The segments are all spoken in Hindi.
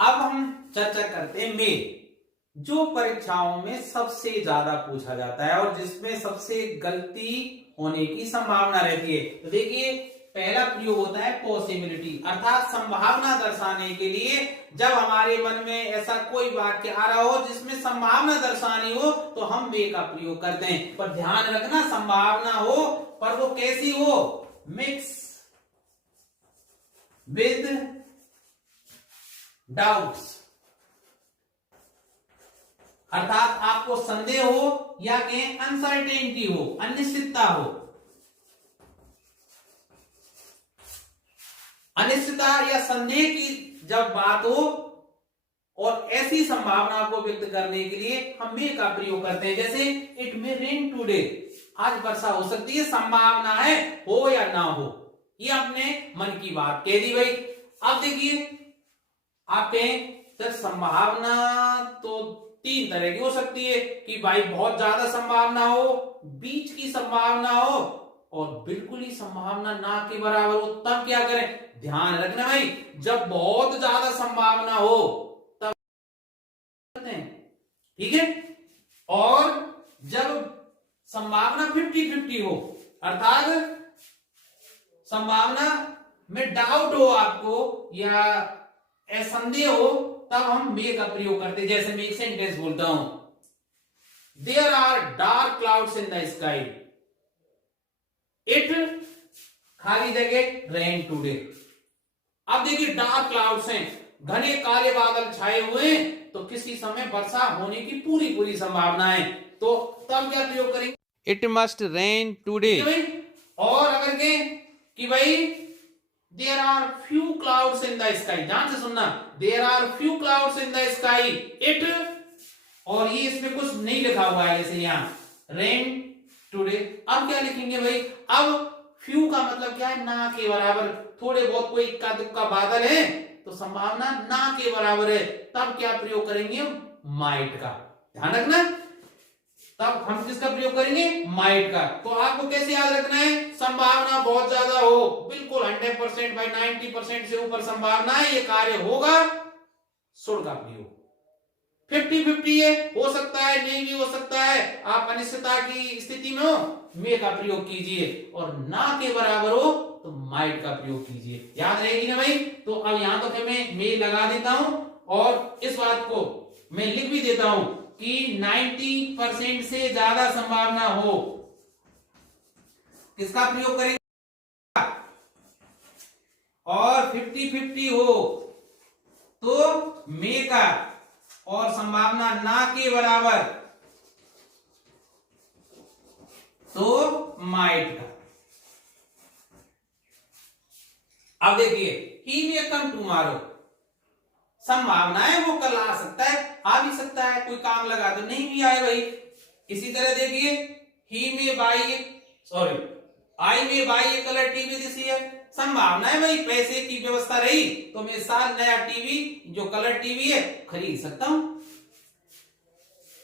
अब हम चर्चा करते हैं मे, जो परीक्षाओं में सबसे ज्यादा पूछा जाता है और जिसमें सबसे गलती होने की संभावना रहती है। तो देखिए, पहला प्रयोग होता है पॉसिबिलिटी, अर्थात संभावना दर्शाने के लिए जब हमारे मन में ऐसा कोई वाक्य आ रहा हो जिसमें संभावना दर्शानी हो तो हम वे का प्रयोग करते हैं। पर ध्यान रखना, संभावना हो पर वो कैसी हो, मिक्स विद डाउट्स, अर्थात आपको संदेह हो या कहें अनसर्टेनिटी हो, अनिश्चितता हो। अनिश्चितता या संदेह की जब बात हो और ऐसी संभावना को व्यक्त करने के लिए हम मे का प्रयोग करते हैं। जैसे इट मे रेन टुडे, आज वर्षा हो सकती है, संभावना है हो या ना हो, ये अपने मन की बात कह दी भाई। अब देखिए, आप कहें सर संभावना तो तीन तरह की हो सकती है कि भाई बहुत ज्यादा संभावना हो, बीच की संभावना हो और बिल्कुल ही संभावना ना के बराबर हो। तब क्या करें, ध्यान रखना भाई, जब बहुत ज्यादा संभावना हो तब करते हैं, ठीक है। और जब संभावना 50-50 हो, अर्थात संभावना में डाउट हो आपको या संदेह हो, तब हम मे का प्रयोग करते हैं। जैसे मैं एक सेंटेंस बोलता हूं, there are dark clouds in the sky, it खाली जगह रेन टुडे। अब देखिए, डार्क क्लाउड्स हैं, घने काले बादल छाए हुए हैं, तो किसी समय वर्षा होने की पूरी पूरी संभावना है। तो तब क्या प्रयोग करेंगे, इट मस्ट रेन टुडे। और अगर कहें कि भाई there are few clouds in the sky, ध्यान से सुनना, there are few clouds in the sky, it, और ये इसमें कुछ नहीं लिखा हुआ है, जैसे यहां रेन टुडे। अब क्या लिखेंगे भाई, अब फ्यू का मतलब क्या है, ना के बराबर, थोड़े बहुत कोई इक्का दुक्का बादल है तो संभावना ना के बराबर है, तब क्या प्रयोग करेंगे, माइट का। ध्यान रखना, तब हम किसका प्रयोग करेंगे, माइट का। तो आपको कैसे याद रखना है, संभावना बहुत ज्यादा हो, बिल्कुल 100% भाई 90% से ऊपर संभावना है ये कार्य होगा, शुड का प्रयोग। 50-50 है, हो सकता है नहीं भी हो सकता है, आप अनिश्चितता की स्थिति में हो, मे का प्रयोग कीजिए, और ना के बराबर हो तो माइट का प्रयोग कीजिए। याद रहेगी ना भाई। तो अब यहां तो मैं मे लगा देता हूं और इस बात को मैं लिख भी देता हूं कि 90% से ज्यादा संभावना हो, किसका प्रयोग करेंगे, और 50-50 हो तो मे का, और संभावना ना के बराबर तो माइट का। अब देखिए, ही मे कम टुमारो, संभावना है वो कल आ सकता है, आ भी सकता है, कोई काम लगा तो नहीं भी आए भाई। इसी तरह देखिए, he may buy, sorry I may buy a colour TV this year, संभावना है भाई पैसे की व्यवस्था रही तो मैं साल नया टीवी, जो कलर टीवी है, खरीद सकता हूं।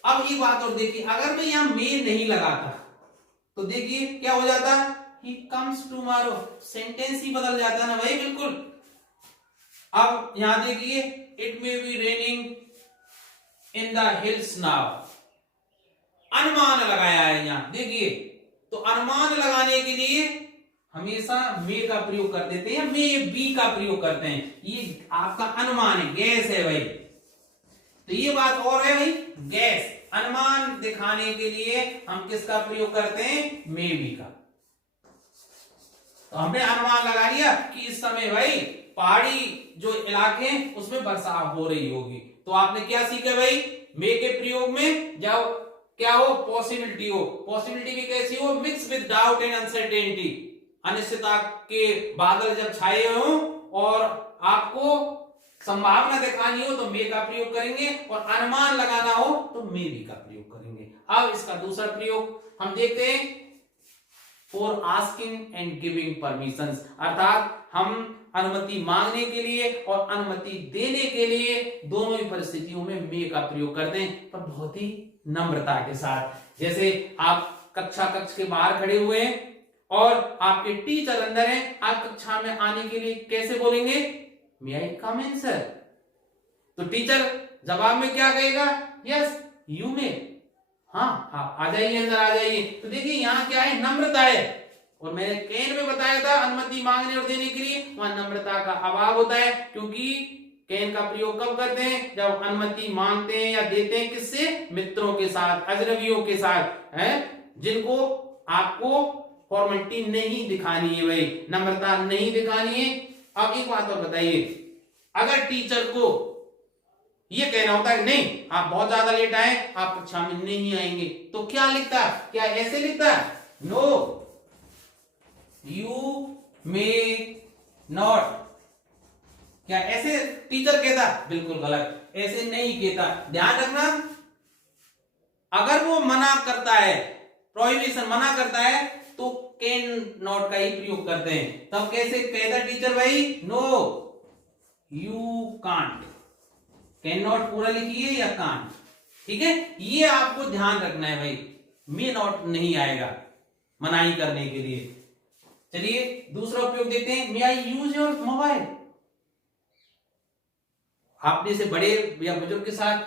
अब ये बात और देखिए, अगर मैं यहां मे नहीं लगाता तो देखिए क्या हो जाता, ही कम्स टुमारो, सेंटेंस ही बदल जाता ना भाई, बिल्कुल। अब यहां देखिए, it may be raining in the hills now, अनुमान लगाया है यहां देखिए। तो अनुमान लगाने के लिए हमेशा मे का प्रयोग कर देते हैं, मे बी का प्रयोग करते हैं, ये आपका अनुमान है, गैस है भाई। तो ये बात और है भाई, गैस, अनुमान दिखाने के लिए हम किसका प्रयोग करते हैं, मे बी का। तो हमने अनुमान लगा लिया कि इस समय भाई पहाड़ी जो इलाके हैं उसमें वर्षा हो रही होगी। तो आपने क्या सीखा भाई, मे के प्रयोग में जब क्या हो, पॉसिबिलिटी हो, पॉसिबिलिटी भी कैसी हो, mix with doubt and uncertainty, अनिश्चितता के बादल जब छाए हो और आपको संभावना दिखानी हो तो मे का प्रयोग करेंगे, और अनुमान लगाना हो तो मे बी का प्रयोग करेंगे। अब इसका दूसरा प्रयोग हम देखते हैं, for asking and giving permissions, अर्थात हम अनुमति मांगने के लिए और अनुमति देने के लिए दोनों ही परिस्थितियों में मे का प्रयोग करते हैं, पर बहुत ही नम्रता के साथ। जैसे आप कक्ष के बाहर खड़े हुए हैं और आपके टीचर अंदर हैं, आप कक्षा में आने के लिए कैसे बोलेंगे, मे आई कम इन सर, तो टीचर जवाब में क्या कहेगा, यस यू मे, हाँ हाँ आ जाइए, अंदर आ जाइए। तो देखिए यहाँ क्या है, नम्रता है। और मैंने कैन में बताया था अनुमति मांगने और देने के लिए वहां नम्रता का अभाव होता है, क्योंकि कैन का प्रयोग कब करते हैं, जब अनुमति मांगते हैं या देते हैं, किससे, मित्रों के साथ, अजनबियों के साथ, है जिनको आपको फॉर्मेलिटी नहीं दिखानी है, भाई नम्रता नहीं दिखानी है। अब एक बात और बताइए, अगर टीचर को ये कहना होता है नहीं आप बहुत ज्यादा लेट आए, आप कक्षा में नहीं आएंगे, तो क्या लिखता, क्या ऐसे लिखता, नो यू मे नॉट, क्या ऐसे टीचर कहता, बिल्कुल गलत, ऐसे नहीं कहता। ध्यान रखना, अगर वो मना करता है, प्रोहिबिशन मना करता है, तो कैन नॉट का ही प्रयोग करते हैं। तब कैसे कहता टीचर, भाई no you can't, can not पूरा लिखिए या कांट, ठीक है, ये आपको ध्यान रखना है भाई, मे नॉट नहीं आएगा मनाही करने के लिए। चलिए दूसरा उपयोग देखते हैं, मे आई यूज योर मोबाइल। आपने से बड़े या बुजुर्ग के साथ,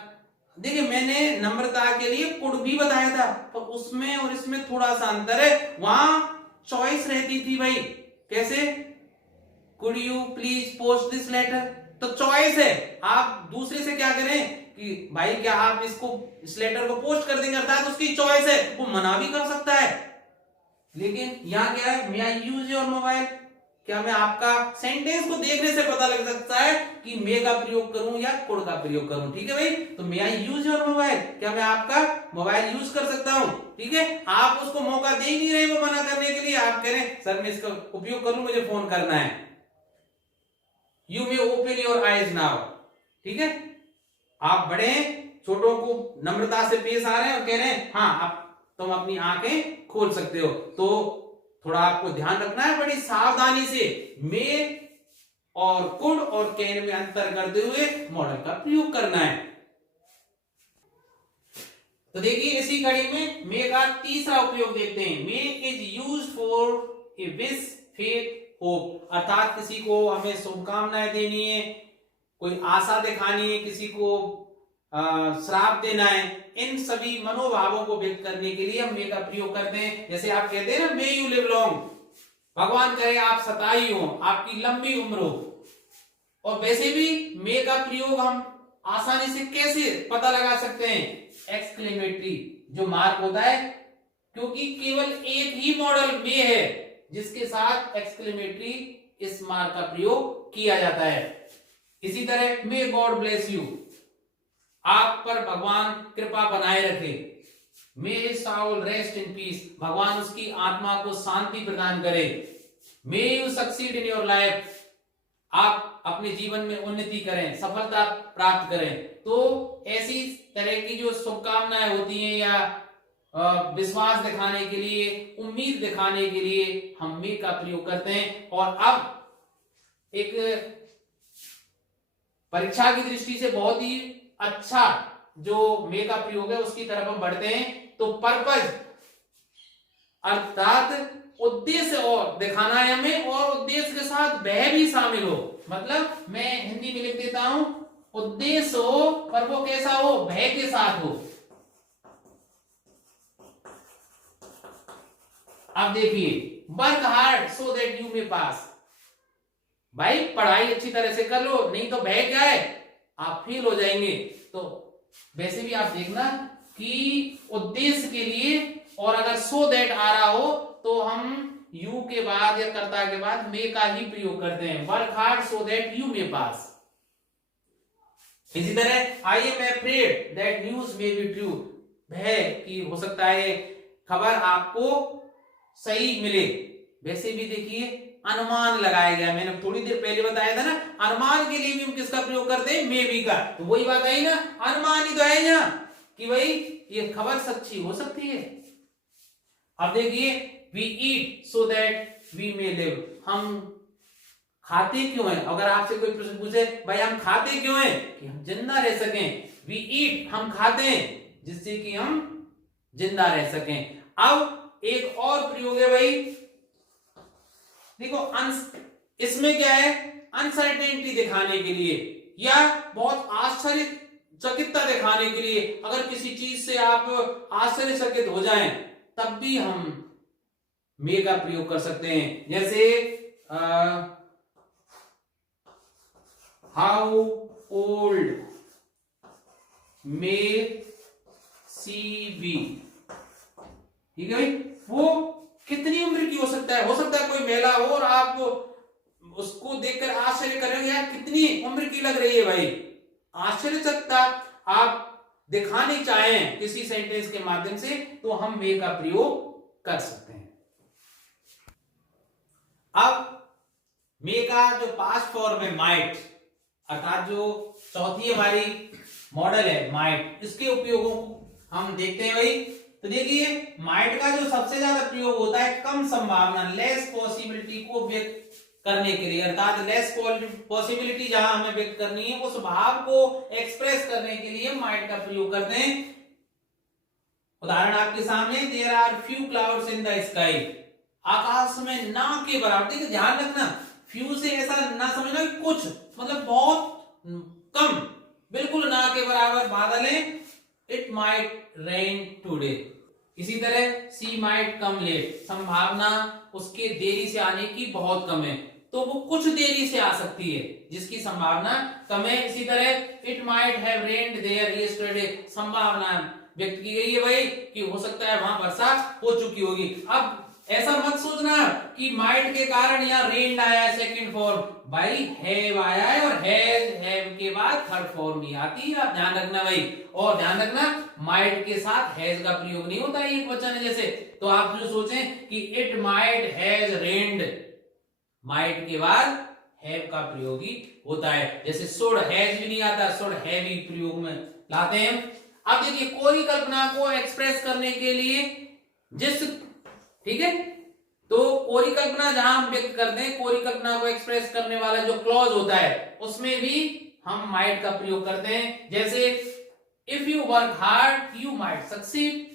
देखिए मैंने नम्रता के लिए कुड भी बताया था, तो उसमें और इसमें थोड़ा सा अंतर है, वहां चॉइस रहती थी भाई, कैसे, could you please post this letter, तो चॉइस है, आप दूसरे से क्या करें कि भाई क्या आप इसको, इस लेटर को पोस्ट कर देंगे, अर्थात उसकी चॉइस है, वो मना भी कर सकता है। लेकिन यहां क्या है, मे आई यूज योर मोबाइल, क्या मैं आपका सेंटेंस को देखने से पता लग सकता है कि मे का प्रयोग करूं या कुड का प्रयोग करूं, ठीक है भाई, तो मे आई यूज योर मोबाइल, क्या मैं आपका मोबाइल यूज कर सकता हूं, ठीक है, आप उसको मौका दे ही नहीं रहे वो मना करने के लिए, आप कह रहे हैं सर मैं इसका उपयोग करूं, मुझे फोन करना है, you may open your eyes now, ठीक है, आप बड़े छोटों को नम्रता से पेश आ रहे हैं और कह रहे हैं हाँ आप तुम अपनी आंखें खोल सकते हो, तो थोड़ा आपको ध्यान रखना है बड़ी सावधानी से, मे और कुड और कैन में अंतर करते हुए मॉडल का प्रयोग करना है। तो देखिए इसी कड़ी में मे का तीसरा उपयोग देखते हैं, may is used for a wish, faith, hope, अर्थात किसी को हमें शुभकामनाएं देनी है, कोई आशा दिखानी है, किसी को श्राप देना है, इन सभी मनोभावों को व्यक्त करने के लिए हम मे का प्रयोग करते हैं। जैसे आप कहते हैं ना, मे यू लिव लॉन्ग, भगवान करे आप शतायु हो, आपकी लंबी उम्र हो। और वैसे भी मे का प्रयोग हम आसानी से कैसे पता लगा सकते हैं, एक्सक्लेमेटरी जो मार्क होता है, क्योंकि केवल एक ही मॉडल मे है जिसके साथ एक्सक्लेमेटरी इस मार्क का प्रयोग किया जाता है। इसी तरह मे गॉड ब्लेस यू, आप पर भगवान कृपा बनाए रखे, may his soul rest in peace, भगवान उसकी आत्मा को शांति प्रदान करे, may you succeed in your life, आप अपने जीवन में उन्नति करें, सफलता प्राप्त करें। तो ऐसी तरह की जो शुभकामनाएं होती हैं या विश्वास दिखाने के लिए, उम्मीद दिखाने के लिए हम मे का प्रयोग करते हैं। और अब एक परीक्षा की दृष्टि से बहुत ही अच्छा जो मे का प्रयोग है उसकी तरफ हम बढ़ते हैं। तो पर्पज अर्थात उद्देश्य और दिखाना है हमें, और उद्देश्य के साथ वह भी शामिल हो, मतलब मैं हिंदी में लिख देता हूं, उद्देश्य हो पर वो कैसा हो, भय के साथ हो। अब देखिए, work hard so that you may pass, भाई पढ़ाई अच्छी तरह से कर लो, नहीं तो भय क्या है, आप फेल हो जाएंगे। तो वैसे भी आप देखना कि उद्देश्य के लिए, और अगर सो दैट आ रहा हो तो हम यू के बाद या कर्ता के बाद मे का ही प्रयोग करते हैं, work hard so that you may pass. इसी तरह I am afraid that news may be true, भय कि हो सकता है खबर आपको सही मिले। वैसे भी देखिए अनुमान लगाया गया, मैंने थोड़ी देर पहले बताया था ना, अनुमान के लिए भी हम किसका प्रयोग करते हैं, मे बी का। तो वही बात आई ना, अनुमान ही तो है यहाँ कि भाई ये खबर सच्ची हो सकती है। अब देखिए, we eat so that we may live, हम खाते क्यों हैं, अगर आपसे कोई प्रश्न पूछे भाई हम खाते क्यों हैं, कि हम जिंदा रह सकें, वी ईट हम खाते हैं जिससे कि हम जिंदा रह सकें। अब एक और प्रयोग है भाई, देखो इसमें क्या है, अनसर्टेनिटी दिखाने के लिए, या बहुत आश्चर्यचकितता दिखाने के लिए, अगर किसी चीज से आप आश्चर्यचकित हो जाएं तब भी हम मे का प्रयोग कर सकते हैं। जैसे how old may she be, ठीक है भाई, वो कितनी उम्र की हो सकता है कोई महिला हो और आप उसको देखकर आश्चर्य कर रहे हो, यार कितनी उम्र की लग रही है भाई। आश्चर्यचकितता आप दिखानी चाहें किसी सेंटेंस के माध्यम से तो हम मे का प्रयोग कर सकते हैं। अब मे का जो पास्ट फॉर्म है माइट, अर्थात जो चौथी हमारी मॉडल है माइट, इसके उपयोगों को हम देखते हैं भाई। तो देखिए माइट का जो सबसे ज्यादा प्रयोग होता है कम संभावना, लेस पॉसिबिलिटी को व्यक्त करने के लिए, अर्थात लेस पॉसिबिलिटी जहां हमें व्यक्त करनी है उस भाव को एक्सप्रेस करने के लिए माइट का प्रयोग करते हैं। उदाहरण आपके सामने, there are few clouds in the sky, आकाश में ना के बराबर, देखिए ध्यान रखना, फ्यू से ऐसा ना समझना कि कुछ, मतलब बहुत कम, बिल्कुल ना के बराबर बादल है। It might rain today. इसी तरह सी माइट कम लेट, संभावना उसके देरी से आने की बहुत कम है, तो वो कुछ देरी से आ सकती है जिसकी संभावना कम है। इसी तरह it might have rained there yesterday, संभावना व्यक्त की गई है भाई कि हो सकता है वहां वर्षा हो चुकी होगी। अब ऐसा मत सोचना कि माइट के कारण यहाँ रेन्ड आया है सेकंड फॉर्म, भाई हैव आया है और हैव के बाद थर्ड फॉर्म नहीं आती, आप ध्यान रखना भाई। और ध्यान रखना माइट के साथ हैज का प्रयोग नहीं होता है एक वचन है जैसे, तो आप जो सोचें कि it might has rained, might के बाद हैव का प्रयोग ही होता है। जैसे शुड हैज भी नहीं आता, शुड हैव ही प्रयोग में लाते हैं। अब देखिए कोई कल्पना को एक्सप्रेस करने के लिए जिस, ठीक है, तो कोरी कल्पना जहां हम व्यक्त करते हैं, कोरी कल्पना को एक्सप्रेस करने वाला जो क्लॉज होता है उसमें भी हम माइट का प्रयोग करते हैं। जैसे if you work hard you might succeed,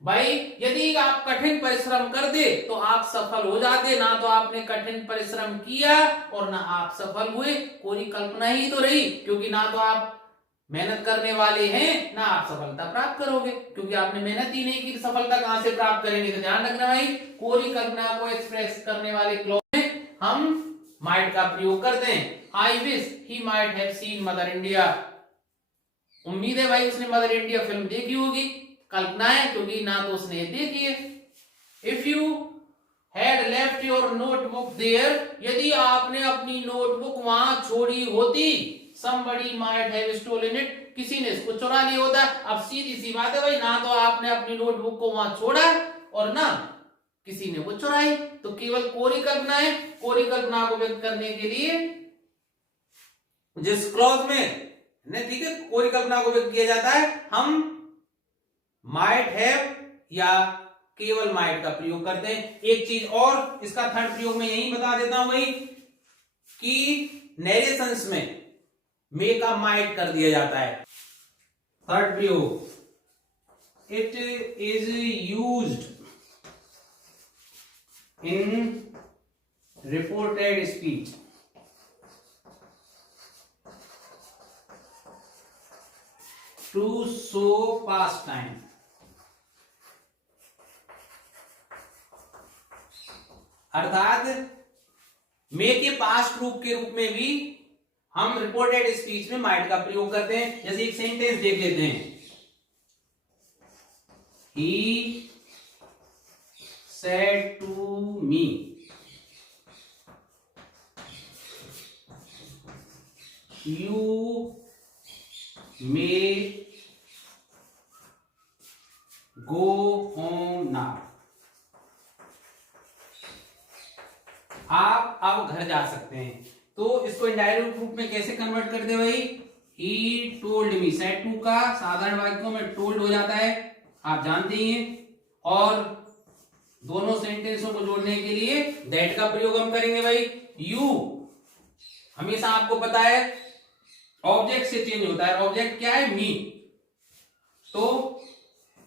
भाई यदि आप कठिन परिश्रम कर दे तो आप सफल हो जाते, ना तो आपने कठिन परिश्रम किया और ना आप सफल हुए, कोरी कल्पना ही तो रही, क्योंकि ना तो आप मेहनत करने वाले हैं ना आप सफलता प्राप्त करोगे, क्योंकि आपने मेहनत ही नहीं की, सफलता कहां से प्राप्त करेंगे। तो ध्यान रखना भाई, कोरी कल्पना को एक्सप्रेस करने वाले क्लॉज में हम माइट का प्रयोग करते हैं। I wish he might have seen mother India, उम्मीद है भाई उसने मदर इंडिया फिल्म देखी होगी, कल्पना है क्योंकि ना तो उसने देखी है। If you had left your notebook there, यदि आपने अपनी नोटबुक वहां छोड़ी होती, somebody might have stolen it, किसी ने इसको चुरा लिया होता। अब सीधी सी बात है भाई, ना तो आपने अपनी नोटबुक को वहां छोड़ा और ना किसी ने वो चुराई, तो केवल कोरी कल्पना है। कोरी कल्पना को व्यक्त करने के लिए जिस क्लॉज में, ठीक है, कोरी कल्पना को व्यक्त किया जाता है, हम माइट हैव या केवल माइट का प्रयोग करते हैं। एक चीज और इसका थर्ड प्रयोग में यही बता देता हूं भाई कि नरेशंस में मे का माइट कर दिया जाता है। थर्ड प्रयोग, it is used in reported speech, to show past time, अर्थात मे के पास्ट रूप के रूप में भी हम रिपोर्टेड स्पीच में माइट का प्रयोग करते हैं। जैसे एक सेंटेंस देख लेते हैं, he said to me, you may go home now, आप अब घर जा सकते हैं। तो इसको इनडायरेक्ट रूप में कैसे कन्वर्ट कर दे भाई, he told me, said to का साधारण वाक्यों में टोल्ड हो जाता है, आप जानते ही हैं, और दोनों सेंटेंसों को जोड़ने के लिए दैट का प्रयोग हम करेंगे भाई। यू हमेशा आपको पता है ऑब्जेक्ट से चेंज होता है, ऑब्जेक्ट क्या है, मी, तो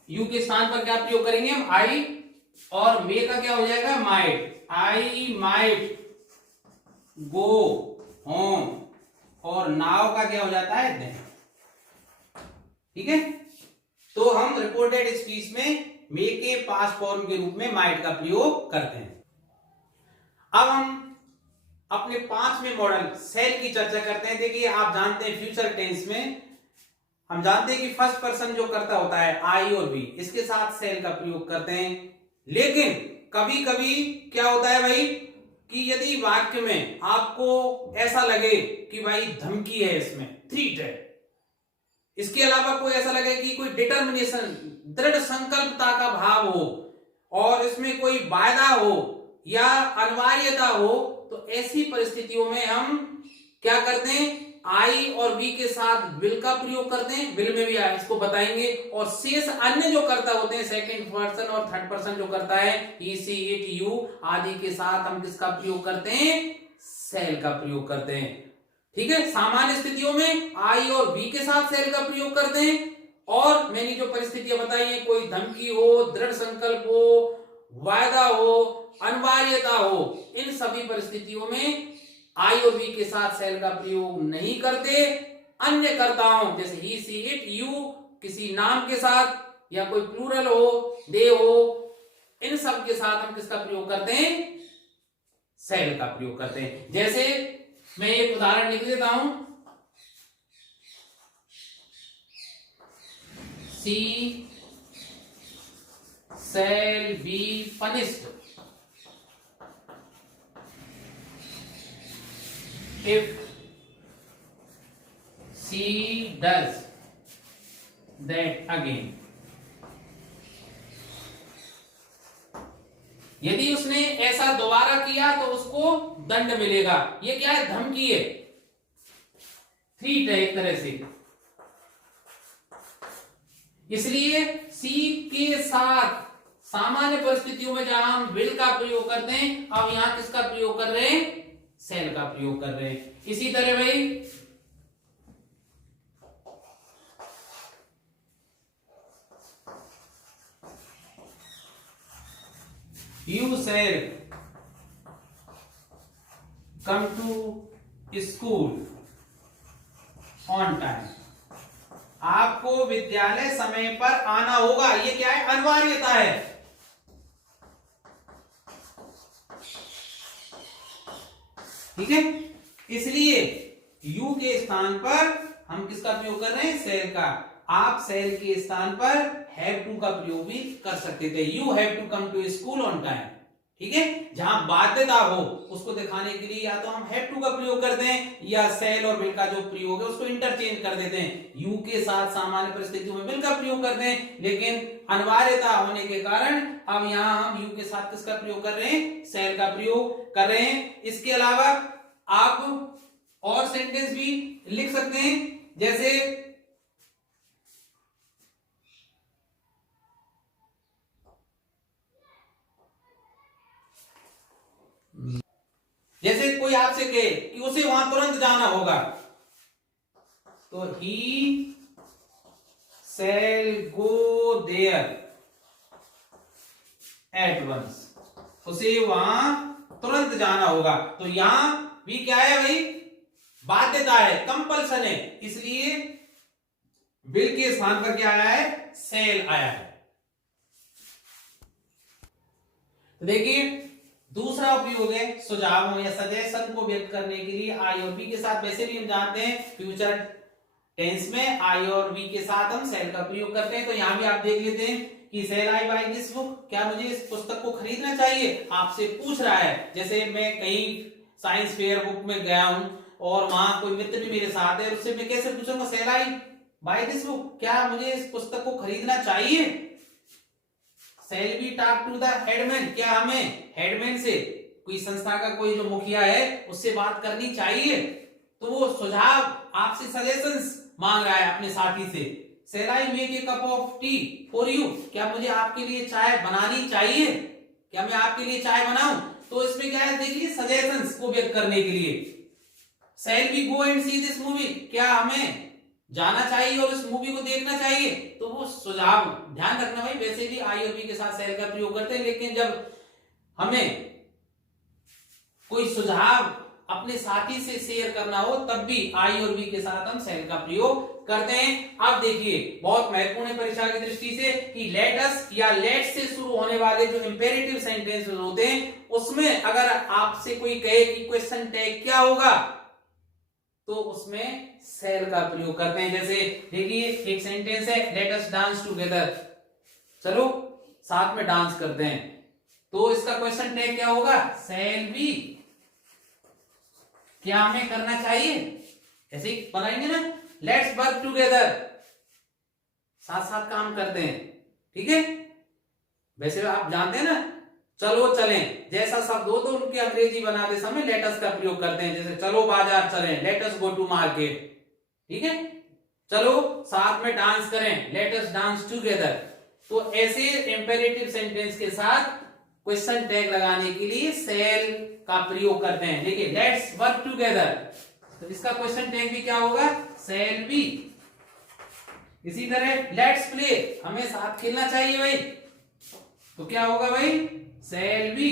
यू के स्थान पर क्या प्रयोग करेंगे हम, आई, और मे का क्या हो जाएगा, might, I might go home और नाव का क्या हो जाता है, देन। ठीक है, तो हम रिपोर्टेड स्पीच में मे के पास्ट फॉर्म के रूप में माइट का प्रयोग करते हैं। अब हम अपने 5वें मॉडल सेल की चर्चा करते हैं। देखिए, आप जानते हैं फ्यूचर टेंस में हम जानते हैं कि फर्स्ट पर्सन जो करता होता है आई और बी, इसके साथ सेल का प्रयोग करते हैं। लेकिन कभी कभी क्या होता है भाई कि यदि वाक्य में आपको ऐसा लगे कि भाई धमकी है, इसमें थ्रीट है, इसके अलावा कोई ऐसा लगे कि कोई डिटर्मिनेशन, दृढ़ संकल्पता का भाव हो और इसमें कोई वायदा हो या अनिवार्यता हो, तो ऐसी परिस्थितियों में हम क्या करते हैं, आई और बी के साथ विल का प्रयोग करते हैं। विल में भी इसको बताएंगे। और शेष अन्य जो कर्ता होते हैं, सेकंड पर्सन और थर्ड पर्सन जो करता है, ही, सी, इट, यू आदि के साथ हम किसका प्रयोग करते हैं, सेल का प्रयोग करते हैं। ठीक है, सामान्य स्थितियों में आई और बी के साथ सेल का प्रयोग करते हैं। और मैंने जो परिस्थितियां बताई है, कोई धमकी हो, दृढ़ संकल्प हो, वायदा हो, अनिवार्यता हो, इन सभी परिस्थितियों में आई और बी के साथ सेल का प्रयोग नहीं करते। अन्य कर्ताओं जैसे ही, सी, इट, यू किसी नाम के साथ या कोई प्लूरल हो, दे हो, इन सब के साथ हम किसका प्रयोग करते हैं, सेल का प्रयोग करते हैं। जैसे मैं एक उदाहरण लिख देता हूं, सी shall be punished if she does that again। यदि उसने ऐसा दोबारा किया तो उसको दंड मिलेगा। ये क्या है, धमकी है, थ्रीट है एक तरह से। इसलिए सी के साथ सामान्य परिस्थितियों में जहां हम विल का प्रयोग करते हैं, अब यहां किसका प्रयोग कर रहे हैं, सेल का प्रयोग कर रहे हैं। इसी तरह भाई you shall come to school on time. आपको विद्यालय समय पर आना होगा। ये क्या है, अनिवार्यता है। ठीक है, इसलिए यू के स्थान पर हम किसका प्रयोग कर रहे हैं, सेल का। आप सेल के स्थान पर हैव टू का प्रयोग भी कर सकते थे। You have to come to school on time. ठीक है, जहां बाध्यता हो उसको दिखाने के लिए या तो हम हैव टू का प्रयोग करते हैं या सेल और विल का जो प्रयोग है उसको इंटरचेंज कर देते हैं। यू के साथ सामान्य परिस्थितियों में विल का प्रयोग करते हैं, लेकिन अनिवार्यता होने के कारण अब यहां हम यू के साथ किसका प्रयोग कर रहे हैं, सेल का प्रयोग कर रहे हैं। इसके अलावा आप और सेंटेंस भी लिख सकते हैं, जैसे कोई आपसे कहे कि उसे वहां तुरंत जाना होगा, तो ही शैल गो देयर एट वंस। उसे वहां तुरंत जाना होगा। तो यहां भी क्या है भाई, बाध्यता है, कंपल्सन है, इसलिए विल के स्थान पर क्या आया है, शैल आया है। तो देखिए, दूसरा उपयोग है सुझावों या सजेशन को व्यक्त करने के लिए आई और बी के साथ। वैसे भी हम जानते हैं फ्यूचर टेंस में आई और बी के साथ हम शैल का प्रयोग करते हैं। तो यहां भी आप देख लेते हैं कि शैल आई बाय दिस बुक, क्या मुझे इस पुस्तक को खरीदना चाहिए, आपसे पूछ रहा है। जैसे मैं कहीं साइंस फेयर बुक में गया हूं और वहां कोई मित्र भी मेरे साथ है, उससे मैं कैसे पूछूंगा, shall I buy this book, क्या मुझे इस पुस्तक को खरीदना चाहिए। Shall we talk to the headman, क्या हमें हेडमैन से, कोई संस्था का कोई जो मुखिया है उससे बात करनी चाहिए। तो वो सुझाव आपसे सजेशंस मांग रहा है अपने साथी से। Shall I make a cup of tea for you, क्या मुझे आपके लिए चाय बनानी चाहिए, क्या मैं आपके लिए चाय बनाऊं। तो इसमें क्या है, देखिए सजेशंस को व्यक्त करने के लिए। Shall we go and see this movie, क्या हमें जाना चाहिए और इस मूवी को देखना चाहिए। तो वो सुझाव, ध्यान रखना भाई, वैसे भी आई और बी के साथ शैल का प्रयोग करते हैं, लेकिन जब हमें कोई सुझाव अपने साथी से शेयर करना हो तब भी आई और बी के साथ हम सेल का प्रयोग करते हैं। अब देखिए बहुत महत्वपूर्ण है परीक्षा की दृष्टि से कि लेट अस या लेट से शुरू होने वाले जो इंपेरेटिव सेंटेंसेस होते हैं उसमें अगर आपसे कोई कहे कि क्वेश्चन टैग क्या होगा तो उसमें सेल का प्रयोग करते हैं। जैसे देखिए एक सेंटेंस है लेट अस डांस टुगेदर, चलो साथ में डांस करते हैं, तो इसका क्वेश्चन टैग क्या होगा, सेल बी, क्या हमें करना चाहिए, ऐसे ही बनाएंगे ना, लेट्स वर्क टुगेदर, साथ साथ काम करते हैं, ठीक है। वैसे आप जानते हैं ना चलो चलें जैसा शब्द हो तो उनके अंग्रेजी बनाते समय लेट अस का प्रयोग करते हैं। जैसे चलो बाजार चलें, let us go to market, ठीक है। चलो साथ में डांस करें, लेट अस डांस टुगेदर। तो ऐसे इंपेरेटिव सेंटेंस के साथ क्वेश्चन टैग लगाने के लिए सेल का प्रयोग करते हैं। देखिए लेट्स वर्क टुगेदर, तो इसका क्वेश्चन टैग भी क्या होगा, सेल बी। इसी तरह लेट्स प्ले, हमें साथ खेलना चाहिए भाई, तो क्या होगा भाई, सेल बी।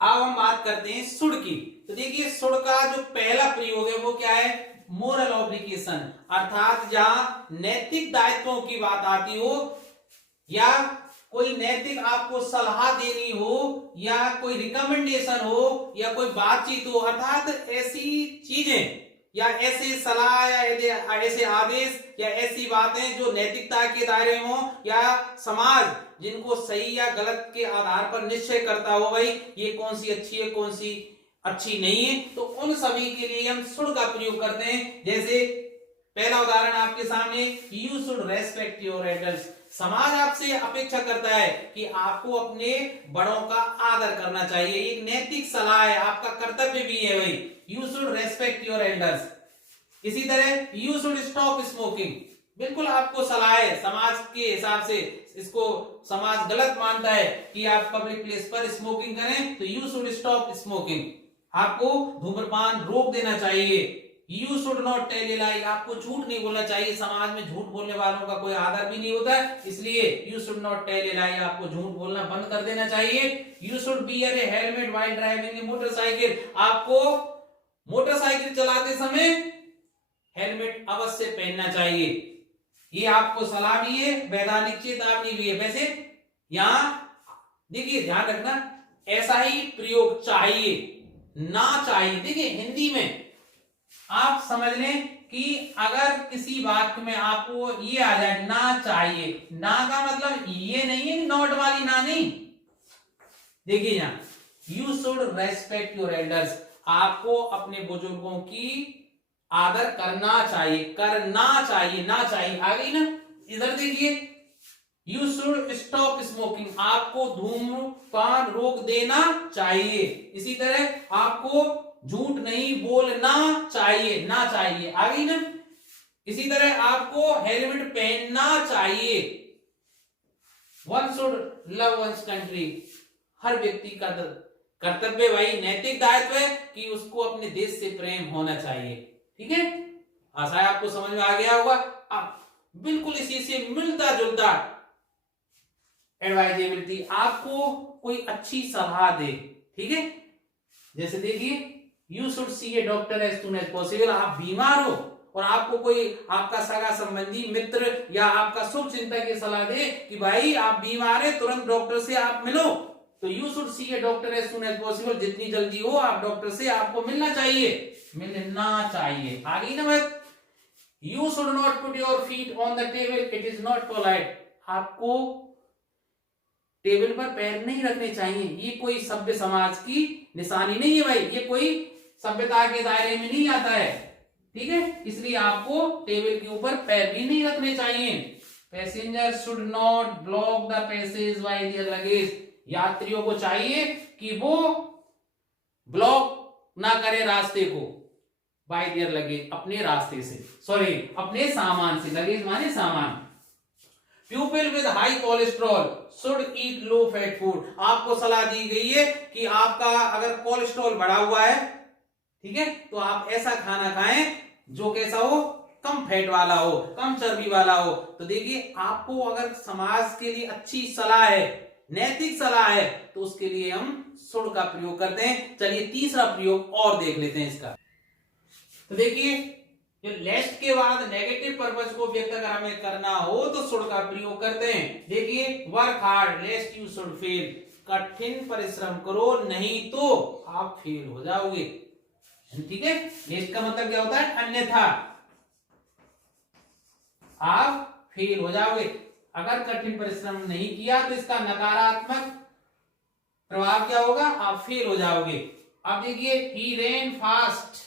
अब हम बात करते हैं सुड की। तो देखिए सुड का जो पहला प्रयोग है वो क्या है, मोरल ऑब्लिगेशन, अर्थात जहां नैतिक दायित्वों की बात आती हो या कोई नैतिक आपको सलाह देनी हो या कोई रिकमेंडेशन हो या कोई बातचीत हो, अर्थात ऐसी चीजें या ऐसे सलाह या ऐसे आदेश या ऐसी बातें जो नैतिकता के दायरे में हो या समाज जिनको सही या गलत के आधार पर निश्चय करता हो भाई ये कौन सी अच्छी है कौन सी अच्छी नहीं है, तो उन सभी के लिए हम शुड का प्रयोग करते हैं। जैसे पहला उदाहरण आपके सामने, you should respect your elders, समाज आपसे अपेक्षा करता है कि आपको अपने बड़ों का आदर करना चाहिए, एक नैतिक सलाह है, आपका कर्तव्य भी है भाई, you should respect your elders. इसी तरह यू शुड स्टॉप स्मोकिंग, बिल्कुल आपको सलाह है, समाज के हिसाब से इसको समाज गलत मानता है कि आप पब्लिक प्लेस पर स्मोकिंग करें, तो यू शुड स्टॉप स्मोकिंग, आपको धूम्रपान रोक देना चाहिए। You should not tell a lie, आपको झूठ नहीं बोलना चाहिए, समाज में झूठ बोलने वालों का कोई आदर भी नहीं होता, इसलिए you should not tell a lie, आपको झूठ बोलना बंद कर देना चाहिए। You should bear a helmet while driving a motorcycle, आपको मोटरसाइकिल चलाते समय हेलमेट अवश्य पहनना चाहिए, ये आपको सलाह भी है, वैधानिक चेतावनी भी है। वैसे यहां देखिए ध्यान रखना, ऐसा ही प्रयोग चाहिए ना चाहिए। देखिए हिंदी में आप समझ लें कि अगर किसी वाक्य में आपको ये आ जाए ना चाहिए, ना का मतलब ये नहीं है नॉट वाली ना नहीं, देखिए यहां you should respect your elders, आपको अपने बुजुर्गों की आदर करना चाहिए, करना चाहिए, ना चाहिए आ गई ना। इधर देखिए यू शुड स्टॉप स्मोकिंग, आपको धूम्रपान रोक देना चाहिए। इसी तरह आपको झूठ नहीं बोलना चाहिए, ना चाहिए आ गई ना। इसी तरह आपको हेलमेट पहनना चाहिए। One should love one's country, हर व्यक्ति का कर्तव्य भाई नैतिक दायित्व है कि उसको अपने देश से प्रेम होना चाहिए, ठीक है। आशा है आपको समझ में आ गया होगा। अब बिल्कुल इसी से मिलता जुलता एडवाइजेबिलिटी, आपको कोई अच्छी सलाह दे, ठीक है। जैसे देखिए you should see a doctor as soon as possible, आप बीमार हो और आपको कोई आपका सगा संबंधी मित्र या आपका शुभ चिंतक की सलाह दे कि भाई आप बीमार है तुरंत डॉक्टर से आप मिलो, तो you should see a doctor as soon as possible, जितनी जल्दी हो आप डॉक्टर से आपको मिलना चाहिए, मिलना चाहिए आ गई ना बात। You should not put your feet on the table, it is not polite, आपको टेबल पर पैर नहीं रखने चाहिए, ये कोई सभ्य समाज की निशानी नहीं है भाई, ये कोई सभ्यता के दायरे में नहीं आता है, ठीक है। इसलिए आपको टेबल के ऊपर पैर भी नहीं रखने चाहिए। Passenger should not block the passage bye there luggage, यात्रियों को चाहिए कि वो ब्लॉक ना करे रास्ते को, बाय देयर लगेज अपने रास्ते से, सॉरी अपने सामान से, लगेज माने सामान। People with high cholesterol should eat low fat food, आपको सलाह दी गई है कि आपका अगर कोलेस्ट्रॉल बढ़ा हुआ है, ठीक है, तो आप ऐसा खाना खाएं जो कैसा हो, कम फैट वाला हो, कम चर्बी वाला हो। तो देखिए आपको अगर समाज के लिए अच्छी सलाह है, नैतिक सलाह है, तो उसके लिए हम शुड का प्रयोग करते हैं। चलिए तीसरा प्रयोग और देख लेते हैं इसका। तो देखिए जो लेस्ट के बाद नेगेटिव पर्पज को व्यक्त अगर हमें करना हो तो शुड का प्रयोग करते हैं। देखिए work hard लेस्ट you should fail, कठिन परिश्रम करो नहीं तो आप फेल हो जाओगे। ठीक है, लेस्ट का मतलब क्या होता है, अन्यथा आप फेल हो जाओगे। अगर कठिन परिश्रम नहीं किया तो इसका नकारात्मक प्रभाव क्या होगा, आप फेल हो जाओगे। अब देखिए he ran fast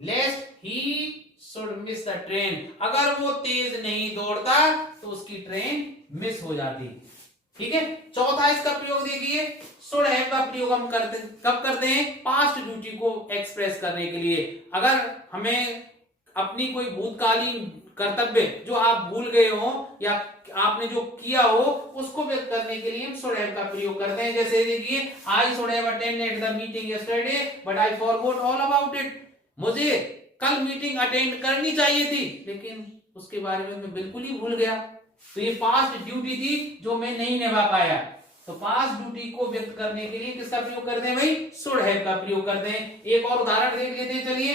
lest he should miss the train, अगर वो तेज नहीं दौड़ता तो उसकी ट्रेन मिस हो जाती। ठीक है, चौथा इसका प्रयोग देखिए शुड हैव का प्रयोग हम करते कब करते हैं, पास्ट ड्यूटी को एक्सप्रेस करने के लिए। अगर हमें अपनी कोई भूतकालीन कर्तव्य जो आप भूल गए हो या आपने जो किया हो उसको व्यक्त करने के लिए हम शुड हैव का प्रयोग करते हैं। जैसे देखिए I should have attended the meeting yesterday but I forgot all about it, मुझे कल मीटिंग अटेंड करनी चाहिए थी लेकिन उसके बारे में मैं बिल्कुल ही भूल गया। तो ये पास्ट ड्यूटी थी जो मैं नहीं निभा पाया। तो पास्ट ड्यूटी को व्यक्त करने के लिए किसका प्रयोग करते हैं भाई, शुड हैव का प्रयोग करते हैं। एक और उदाहरण देख लेते हैं। चलिए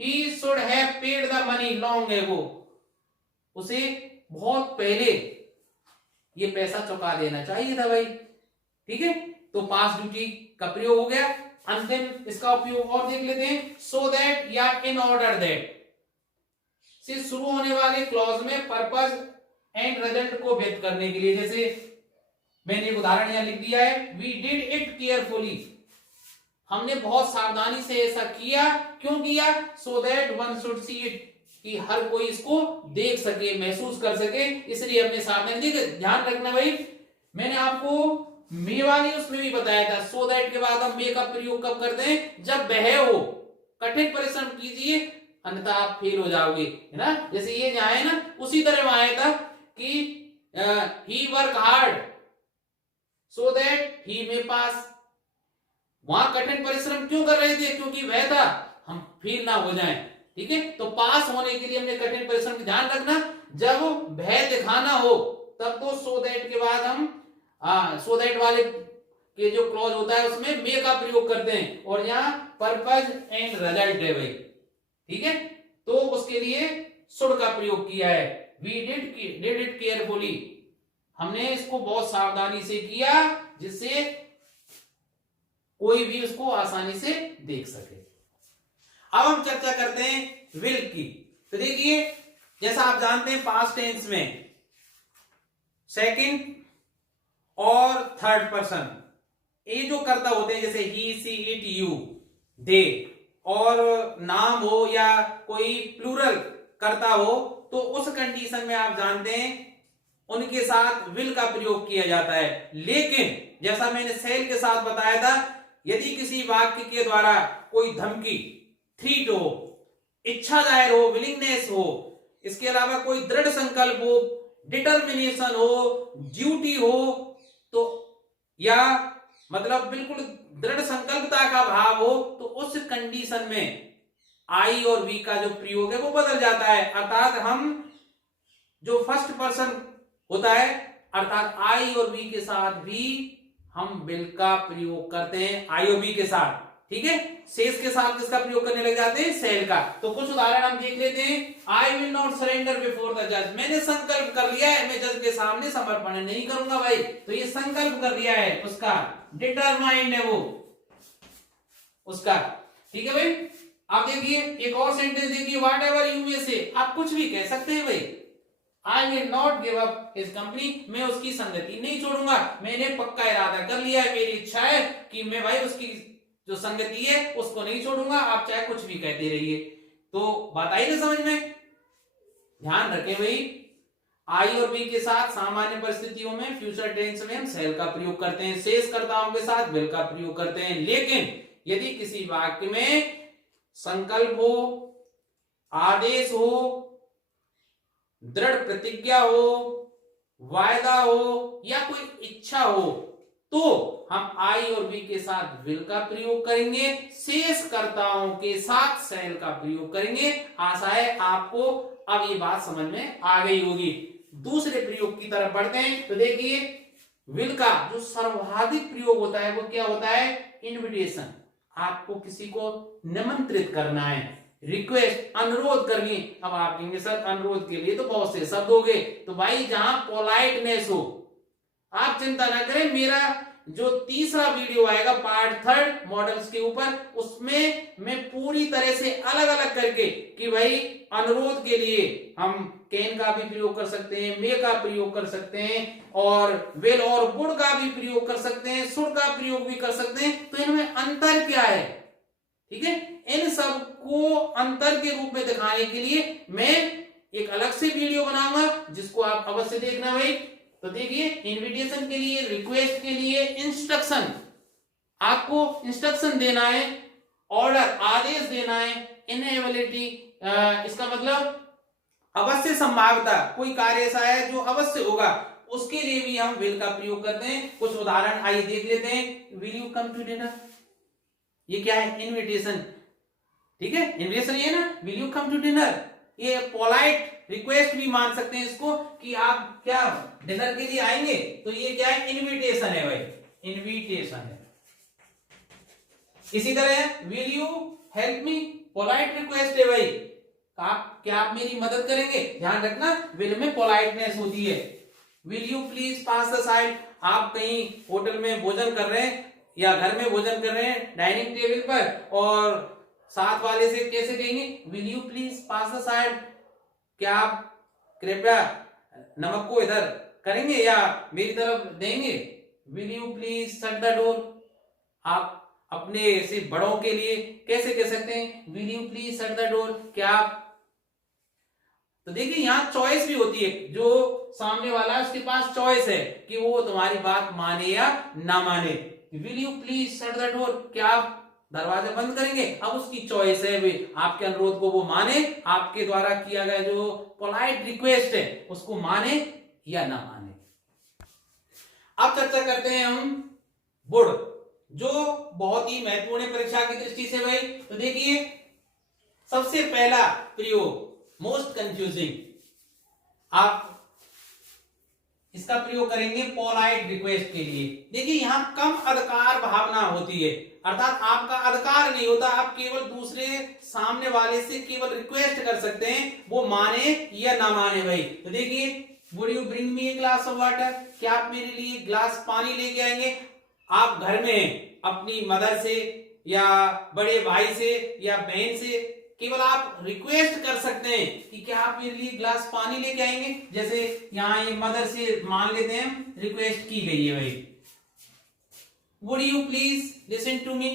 he should have paid the money long ago, उसे बहुत पहले ये पैसा चुका देना चाहिए था भाई। ठीक है, तो पास्ट ड्यूटी का प्रयोग हो गया। अंतिम इसका उपयोग और देख लेते हैं, सो दैट या इन ऑर्डर दैट से शुरू होने वाले क्लॉज में पर्पस एंड रिजल्ट को व्यक्त करने के लिए। जैसे मैंने एक उदाहरण यहां लिख दिया है, वी डिड इट केयरफुली, हमने बहुत सावधानी से ऐसा किया। क्यों किया, so that one should see it, कि हर कोई इसको देख सके, महसूस कर सके, इसलिए हमने सावधानी। ध्यान रखना भाई, मैंने आपको मे वाली उसमें भी बताया था, सो दैट के बाद हम मे का प्रयोग कब करते हैं, जब वह हो, कठिन परिश्रम कीजिए अन्यथा आप फेल हो जाओगे, है ना। जैसे ये जहां है ना उसी तरह वहां आया था कि he work hard so that he may pass, वहां कठिन परिश्रम क्यों कर रहे थे, क्योंकि वह था हम फेल ना हो जाएं। ठीक है, तो पास होने के लिए हमने कठिन परिश्रम, ध्यान रखना जब भय दिखाना हो तब तो सो दैट के बाद हम सो दैट वाले के जो क्लॉज होता है उसमें मे का प्रयोग करते हैं, और यहाँ पर्पज एंड रिजल्ट है भाई। ठीक है, तो उसके लिए शुड का प्रयोग किया है। वी डिड इट केयरफुली, हमने इसको बहुत सावधानी से किया जिससे कोई भी उसको आसानी से देख सके। अब हम चर्चा करते हैं विल की। तो देखिए जैसा आप जानते हैं पास्ट टेंस में सेकंड और थर्ड पर्सन ये जो कर्ता होते हैं, जैसे ही सी इट यू दे, और नाम हो या कोई प्लूरल कर्ता हो तो उस कंडीशन में आप जानते हैं उनके साथ विल का प्रयोग किया जाता है। लेकिन जैसा मैंने सेल के साथ बताया था, यदि किसी वाक्य के द्वारा कोई धमकी, थ्रीट हो, इच्छा जाहिर हो, विलिंगनेस हो, इसके अलावा कोई दृढ़ संकल्प हो, डिटर्मिनेशन हो, ड्यूटी हो, तो या मतलब बिल्कुल दृढ़ संकल्पता का भाव हो, तो उस कंडीशन में आई और वी का जो प्रयोग है वो बदल जाता है। अर्थात हम जो फर्स्ट पर्सन होता है अर्थात आई और वी के साथ भी हम विल का प्रयोग करते हैं, आई और वी के साथ। ठीक है, शेष के साथ किसका प्रयोग करने लग जाते हैं, सेल का। तो कुछ उदाहरण हम देख लेते हैं। I will not surrender before the जज, मैंने संकल्प कर लिया है मैं जज के सामने समर्पण नहीं करूंगा भाई। तो ये संकल्प कर लिया है उसका, डिटरमाइंड है वो उसका। ठीक है भाई, आप देखिए एक और सेंटेंस देखिए, व्हाट एवर यू मे से, आप कुछ भी कह सकते हैं भाई। I will not give up his company, मैं उसकी संगति नहीं छोड़ूंगा, मैंने पक्का इरादा कर लिया है, मेरी इच्छा है कि मैं भाई उसकी जो संगति है उसको नहीं छोड़ूंगा, आप चाहे कुछ भी कहते रहिए। तो बात आई ना समझ में। ध्यान रखें भाई, आई और बी के साथ सामान्य परिस्थितियों में फ्यूचर टेंस में हम सेल का प्रयोग करते हैं, शेष कर्ताओं के साथ विल का प्रयोग करते हैं। लेकिन यदि किसी वाक्य में संकल्प हो, आदेश हो, दृढ़ प्रतिज्ञा हो, वायदा हो या कोई इच्छा हो, तो हम आई और बी के साथ विल का प्रयोग करेंगे, शेषकर्ताओं के साथ शैल का प्रयोग करेंगे। आशा है आपको अब ये बात समझ में आ गई होगी। दूसरे प्रयोग की तरफ बढ़ते हैं। तो देखिए विल का जो सर्वाधिक प्रयोग होता है वो क्या होता है, इनविटेशन। आपको किसी को निमंत्रित करना है, रिक्वेस्ट, अनुरोध करनी। अब आप कहेंगे सर अनुरोध के लिए तो बहुत से शब्द हो गए, तो भाई जहां पोलाइटनेस हो, आप चिंता ना करें, मेरा जो तीसरा वीडियो आएगा पार्ट 3 मॉडल्स के ऊपर, उसमें मैं पूरी तरह से अलग अलग करके कि भाई अनुरोध के लिए हम कैन का भी प्रयोग कर सकते हैं, मे का प्रयोग कर सकते हैं, और विल और वुड का भी प्रयोग कर सकते हैं, शुड का प्रयोग भी कर सकते हैं। तो इनमें अंतर क्या है, ठीक है, इन सब को अंतर के रूप में दिखाने के लिए मैं एक अलग से वीडियो बनाऊंगा, जिसको आप अवश्य देखना भाई। तो देखिए इनविटेशन के लिए, रिक्वेस्ट के लिए इंस्ट्रक्शन, आपको इंस्ट्रक्शन देना है, ऑर्डर, आदेश देना है, इनेबिलिटी, इसका मतलब अवश्य संभाव्यता, कोई कार्य ऐसा है जो अवश्य होगा, उसके लिए भी हम विल का प्रयोग करते हैं। कुछ उदाहरण आइए देख लेते हैं। Will you come to dinner, ये क्या है, इनविटेशन, ठीक है, इनविटेशन ये ना, will you come to dinner, ये पोलाइट रिक्वेस्ट भी मान सकते हैं इसको कि आप क्या डिनर के लिए आएंगे, तो ये क्या है, इनविटेशन है भाई, इनविटेशन है। इसी तरह will you help me, polite request है भाई, क्या आप मेरी मदद करेंगे। ध्यान रखना विल में पोलाइटनेस होती है। Will you please pass the side, आप कहीं होटल में भोजन कर रहे हैं या घर में भोजन कर रहे हैं डाइनिंग टेबल पर, और साथ वाले से कैसे कहेंगे, will you please pass the side, क्या आप कृपया नमक को इधर करेंगे या मेरी तरफ देंगे। Will you please shut the door, आप अपने से बड़ों के लिए कैसे कह सकते हैं, will you please shut the door, क्या आप। तो देखिए यहां चॉइस भी होती है, जो सामने वाला है उसके पास चॉइस है कि वो तुम्हारी बात माने या ना माने। Will you please shut the door, क्या आप दरवाजा बंद करेंगे। अब उसकी चॉइस है भी, आपके अनुरोध को वो माने, आपके द्वारा किया गया जो पोलाइट रिक्वेस्ट है उसको माने या ना माने। अब चर्चा करते हैं हम वुड, जो बहुत ही महत्वपूर्ण है परीक्षा की दृष्टि से भाई। तो देखिए सबसे पहला प्रयोग, मोस्ट कंफ्यूजिंग, आप इसका प्रयोग करेंगे पोलाइट रिक्वेस्ट के लिए। देखिए यहां कम अधिकार भावना होती है, अर्थात आपका अधिकार नहीं होता, आप केवल दूसरे सामने वाले से केवल रिक्वेस्ट कर सकते हैं, वो माने या ना माने भाई। तो देखिए would you bring me a glass of water, क्या आप मेरे लिए ग्लास पानी लेके आएंगे। आप घर में अपनी मदर से या बड़े भाई से या बहन से केवल आप रिक्वेस्ट कर सकते हैं कि क्या आप मेरे लिए ग्लास पानी लेके आएंगे। जैसे यहां ये मदर से मान लेते हैं रिक्वेस्ट की गई है भाई, would you please listen to me,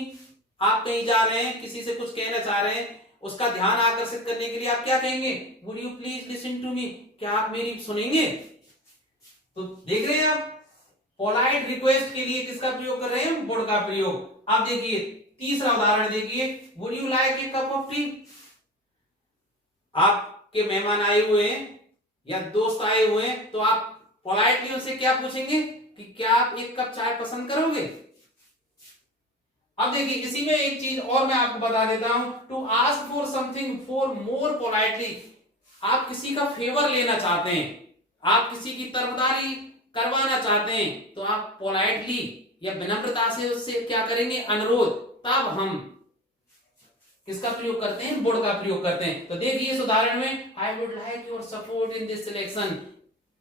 आप कहीं जा रहे हैं, किसी से कुछ कहना चाह रहे हैं, उसका ध्यान आकर्षित करने के लिए आप क्या कहेंगे, would you please listen to me, क्या आप मेरी सुनेंगे। तो देख रहे हैं आप पोलाइट रिक्वेस्ट के लिए किसका प्रयोग कर रहे हैं, वुड का प्रयोग। आप देखिए तीसरा उदाहरण देखिए, would you like a cup of T, आपके मेहमान आए हुए हैं या दोस्त आए हुए हैं, तो आप पोलाइटली उनसे क्या पूछेंगे कि क्या आप एक कप चाय पसंद करोगे। अब देखिए इसी में एक चीज और मैं आपको बता देता हूं, to ask for something for more politely, आप किसी का फेवर लेना चाहते हैं, आप किसी की तरफदारी करवाना चाहते हैं, तो आप पोलाइटली या विनम्रता से उससे क्या करेंगे, अनुरोध, तब हम किसका प्रयोग करते हैं, वुड का प्रयोग करते हैं। तो देखिए इस उदाहरण में, आई would like your support in this selection,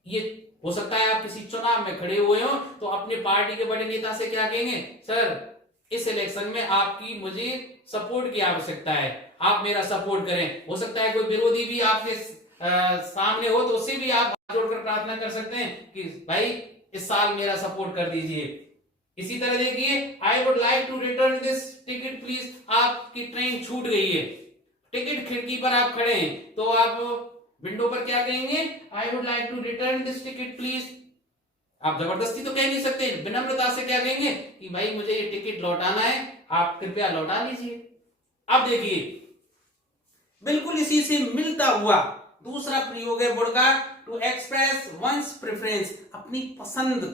ये हो सकता है आप किसी चुनाव में खड़े हुए हो तो अपने पार्टी के बड़े नेता से क्या कहेंगे, सर इस इलेक्शन में आपकी मुझे सपोर्ट की आवश्यकता है, आप मेरा सपोर्ट करें। हो सकता है कोई विरोधी भी आपके सामने हो तो उससे भी आप हाथ जोड़कर प्रार्थना कर सकते हैं कि भाई इस साल मेरा सपोर्ट कर दीजिए। इसी तरह देखिए, I would like to return this ticket please, आपकी ट्रेन छूट गई है, टिकट खिड़की पर आप खड़े हैं, तो आप विंडो पर क्या कहेंगे, I would like to return this ticket please. आप जबरदस्ती तो कह नहीं सकते, विनम्रता से क्या कहेंगे कि भाई मुझे ये टिकट लौटाना है, आप कृपया लौटा लीजिए। अब देखिए बिल्कुल इसी से मिलता हुआ दूसरा प्रयोग है वुड का, टू एक्सप्रेस वंस प्रेफरेंस, अपनी पसंद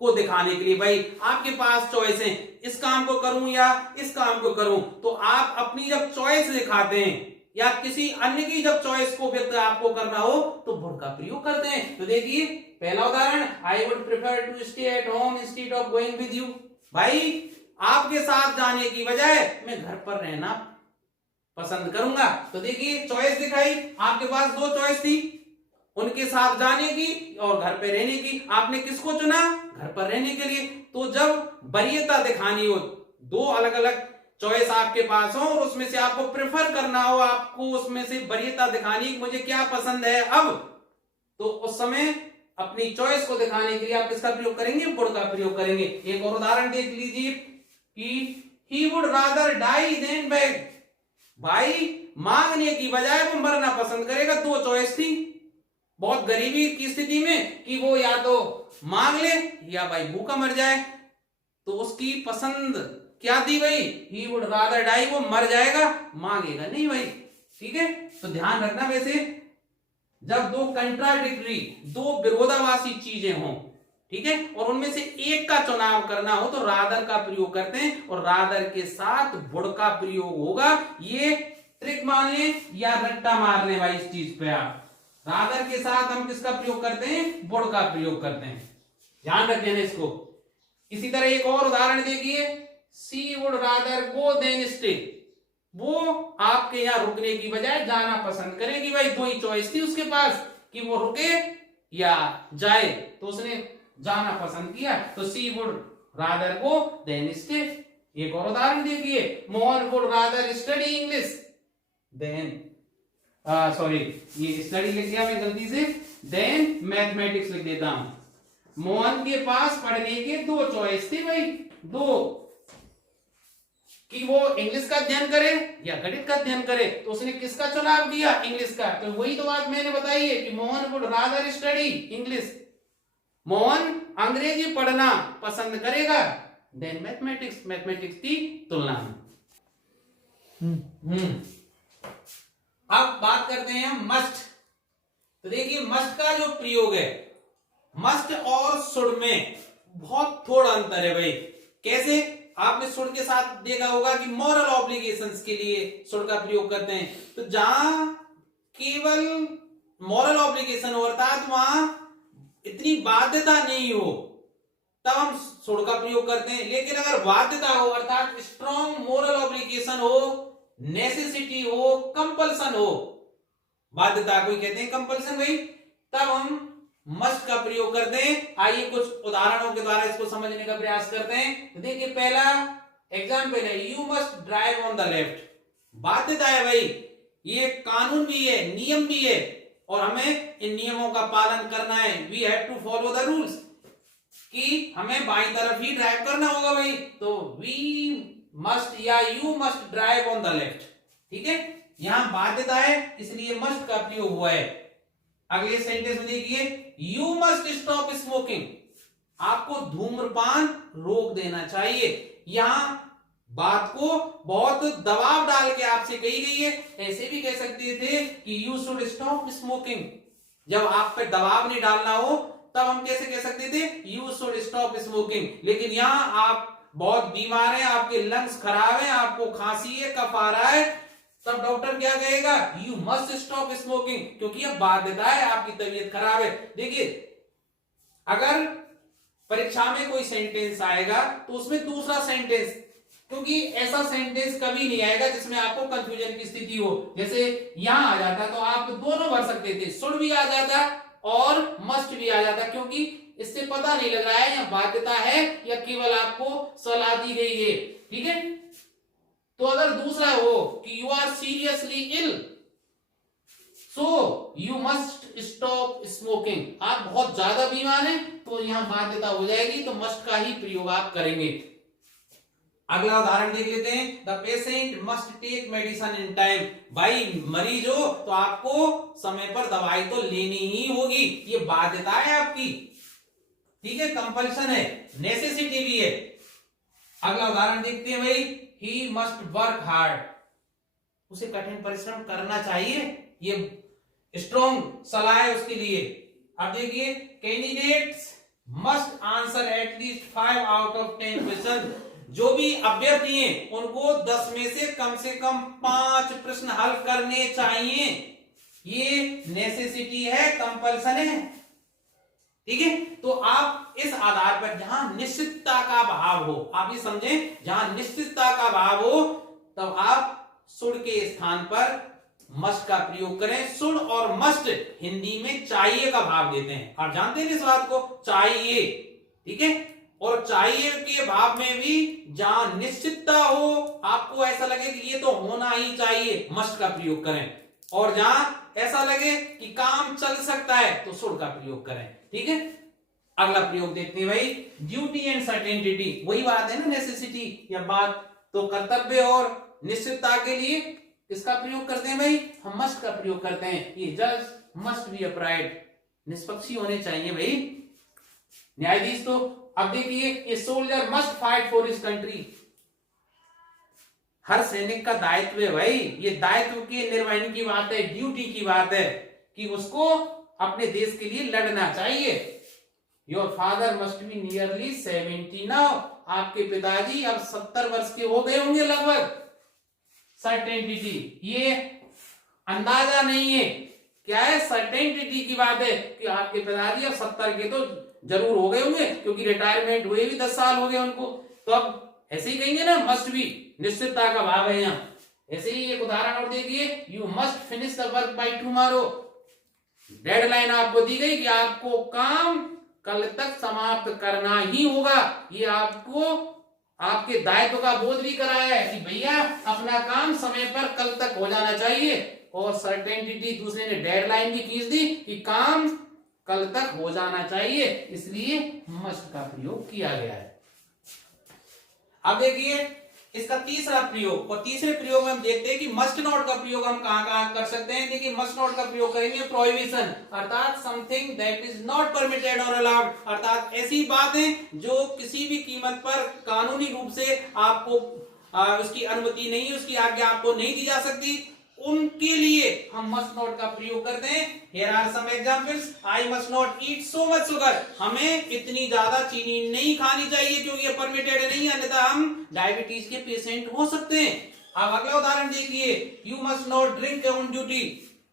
को दिखाने के लिए भाई आपके पास चॉइस है, इस काम को करूं या इस काम को करूं, तो आप अपनी जब चॉइस दिखाते हैं या किसी अन्य की जब चॉइस को व्यक्त आपको करना हो तो वुड का प्रयोग करते हैं। तो देखिए पहला उदाहरण, I would prefer to stay at home instead of going with you. भाई आपके साथ जाने की बजाय मैं घर पर रहना पसंद करूंगा। तो देखिए चॉइस दिखाई, आपके पास दो चॉइस थी, उनके साथ जाने की और घर पे रहने की। आपने किसको चुना? घर पर रहने के लिए। तो जब वरीयता दिखानी हो, दो अलग अलग चॉइस आपके पास हो और उसमें से आपको प्रेफर करना हो, आपको उसमें से वरीयता दिखानी मुझे क्या पसंद है अब, तो उस समय अपनी चॉइस को दिखाने के लिए आप किसका प्रयोग करेंगे? वुड का प्रयोग करेंगे। एक और उदाहरण देख लीजिए कि he would rather die than beg. भाई मांगने की बजाय वो मरना पसंद करेगा। दो चॉइस थी बहुत गरीबी की स्थिति में कि वो या तो मांग ले या भाई भूखा मर जाए, तो उसकी पसंद क्या थी भाई? ही वुड रादर डाई, वो मर जाएगा, मांगेगा नहीं भाई। ठीक है, तो ध्यान रखना वैसे जब दो कंट्राडिक्टरी, दो विरोधाभासी चीजें हों, ठीक है, और उनमें से एक का चुनाव करना हो तो रादर का प्रयोग करते हैं और रादर के साथ वुड का प्रयोग होगा। ये ट्रिक मान ले या रट्टा मार ले भाई इस चीज पे आप। रादर के साथ हम किसका प्रयोग करते हैं? वुड का प्रयोग करते हैं, ध्यान रख लेना इसको। इसी तरह एक और उदाहरण देखिए, she would rather go than stay. वो आपके यहां रुकने की बजाय जाना पसंद करेगी। भाई दो ही चॉइस थी उसके पास कि वो रुके या जाए, तो उसने जाना पसंद किया, तो she would rather go than stay. एक और उदाहरण देखिए, Mohan would rather study English than sorry ये स्टडी लिख दिया मैं गलती से, देन मैथमेटिक्स लिख देता हूं। मोहन के पास पढ़ने के दो चॉइस थी भाई, दो, कि वो इंग्लिश का अध्ययन करे या गणित का अध्ययन करे, तो उसने किसका चुनाव किया? इंग्लिश का। तो वही तो बात मैंने बताई है कि Mohan would rather study English, Mohan अंग्रेजी पढ़ना पसंद करेगा, देन मैथमेटिक्स, मैथमेटिक्स की तुलना में। अब बात करते हैं मस्ट। तो देखिए मस्ट का जो प्रयोग है, मस्ट और शुड में बहुत थोड़ा अंतर है भाई। कैसे? आपने शुड के साथ देखा होगा कि मॉरल ऑब्लिगेशंस के लिए शुड का प्रयोग करते हैं। तो जहां केवल मॉरल ऑब्लिगेशन हो अर्थात वहां इतनी बाध्यता नहीं हो तब हम शुड का प्रयोग करते हैं। लेकिन अगर बाध्यता हो अर्थात स्ट्रॉन्ग मॉरल ऑब्लिगेशन हो, नेसेसिटी हो, कंपल्सन हो, बाध्यता को कहते हैं कंपल्सन भाई, तब हम मस्ट का प्रयोग करते हैं। आइए कुछ उदाहरणों के द्वारा इसको समझने का प्रयास करते हैं। तो देखिए पहला एग्जाम्पल है, you must drive on the left. बाध्यता है भाई, ये कानून भी है, नियम भी है और हमें इन नियमों का पालन करना है। We have to follow the rules, कि हमें बाईं तरफ ही ड्राइव करना होगा भाई। तो वी मस्ट या you must drive on the left. ठीक है, यहां बाध्यता है इसलिए मस्ट का प्रयोग हुआ है। अगले सेंटेंस में देखिए, यू मस्ट स्टॉप स्मोकिंग। आपको धूम्रपान रोक देना चाहिए। यहां बात को बहुत दबाव डाल के आपसे कही गई है। ऐसे भी कह सकते थे कि यू शुड स्टॉप स्मोकिंग। जब आप पे दबाव नहीं डालना हो तब हम कैसे कह सकते थे? You should stop smoking. लेकिन यहां आप बहुत बीमार हैं, आपके लंग्स खराब हैं, आपको खांसी है, कफ आ रहा है, तब डॉक्टर क्या कहेगा? यू मस्ट स्टॉप स्मोकिंग, क्योंकि यह बाध्यता है, आपकी तबीयत खराब है। देखिए अगर परीक्षा में कोई सेंटेंस आएगा तो उसमें दूसरा सेंटेंस, क्योंकि ऐसा सेंटेंस कभी नहीं आएगा जिसमें आपको कंफ्यूजन की स्थिति हो। जैसे यहां आ जाता तो आप दोनों भर सकते थे, शुड भी आ जाता और मस्ट भी आ जाता, क्योंकि इससे पता नहीं लग रहा है यह बाध्यता है या केवल आपको सलाह दी गई है। ठीक है, तो अगर दूसरा हो कि you are seriously ill, so you must stop smoking, आप बहुत ज्यादा बीमार हैं तो यहां बाध्यता हो जाएगी, तो मस्ट का ही प्रयोग आप करेंगे। अगला उदाहरण देख लेते हैं, the patient must take medicine in time. भाई मरीज हो तो आपको समय पर दवाई तो लेनी ही होगी, ये बाध्यता है आपकी। ठीक है, कंपल्सन है, नेसेसिटी भी है। अगला उदाहरण देखते हैं भाई, ही मस्ट वर्क हार्ड, उसे कठिन परिश्रम करना चाहिए, ये स्ट्रॉन्ग सलाह है उसके लिए। अब देखिए, candidates must answer at least 5 out of 10 question. जो भी अभ्यर्थी हैं उनको 10 में से कम 5 प्रश्न हल करने चाहिए। ये नेसेसिटी है, कंपल्सन है। ठीक है, तो आप इस आधार पर जहां निश्चितता का भाव हो, आप ये समझें, जहां निश्चितता का भाव हो तब आप शुड के स्थान पर मस्ट का प्रयोग करें। शुड और मस्ट हिंदी में चाहिए का भाव देते हैं, आप जानते हैं इस बात को, चाहिए। ठीक है, और चाहिए के भाव में भी जहां निश्चितता हो, आपको ऐसा लगे कि ये तो होना ही चाहिए, मस्ट का प्रयोग करें। और जहां ऐसा लगे कि काम चल सकता है तो शुड का प्रयोग करें। ठीक है, अगला प्रयोग देखते हैं भाई, ड्यूटी एंड सर्टेनिटी। वही बात है ना, नेसेसिटी या बात। तो कर्तव्य और निश्चितता के लिए इसका प्रयोग करते हैं भाई, हम मस्ट का प्रयोग करते हैं। ये जज मस्ट बी अपराइट, निष्पक्षी होने चाहिए भाई न्यायाधीश। तो अब देखिए, a soldier must fight for his country. हर सैनिक का दायित्व है भाई, ये दायित्व के निर्वहन की बात है, ड्यूटी की बात है कि उसको अपने देश के लिए लड़ना चाहिए। Your father must be nearly 70 now. आपके पिताजी अब 70 वर्ष के हो गए होंगे लगभग। सर्टेनिटी, ये अंदाजा नहीं है, क्या है, सर्टेनिटी की बात है कि आपके पिताजी अब 70 के तो जरूर हो गए होंगे, क्योंकि रिटायरमेंट हुए भी 10 साल हो गए उनको। तो अब ऐसे ही कहेंगे ना, मस्ट भी, निश्चितता का भाव है यहाँ। ऐसे ही एक उदाहरण और देखिए, you must finish the work by tomorrow. Deadline आपको दी गई कि आपको काम कल तक समाप्त करना ही होगा। ये आपको आपके दायित्व का बोध भी कराया है कि भैया अपना काम समय पर कल तक हो जाना चाहिए। और सर्टेनिटी दूसरे ने डेडलाइन भी खींच दी कि काम कल तक हो जाना चाहिए, इसलिए मस्ट का प्रयोग किया गया है। अब देखिए इसका तीसरा प्रयोग, और तीसरे प्रयोग में हम देखते हैं कि मस्ट नॉट का प्रयोग हम कहां कहां कर सकते हैं। देखिए, मस्ट नॉट का प्रयोग करेंगे प्रोहिबिशन, अर्थात something that is not permitted और अलाउड, अर्थात ऐसी बातें जो किसी भी कीमत पर कानूनी रूप से आपको उसकी अनुमति नहीं, उसकी आज्ञा आपको नहीं दी जा सकती, उनके लिए हम मस्ट नॉट का प्रयोग करते हैं। Here are some examples. I must not eat so much sugar. हमें इतनी ज्यादा चीनी नहीं खानी चाहिए क्योंकि ये परमिटेड नहीं है, अन्यथा हम डायबिटीज के पेशेंट हो सकते हैं। अब अगला उदाहरण देखिए, You must not drink on duty.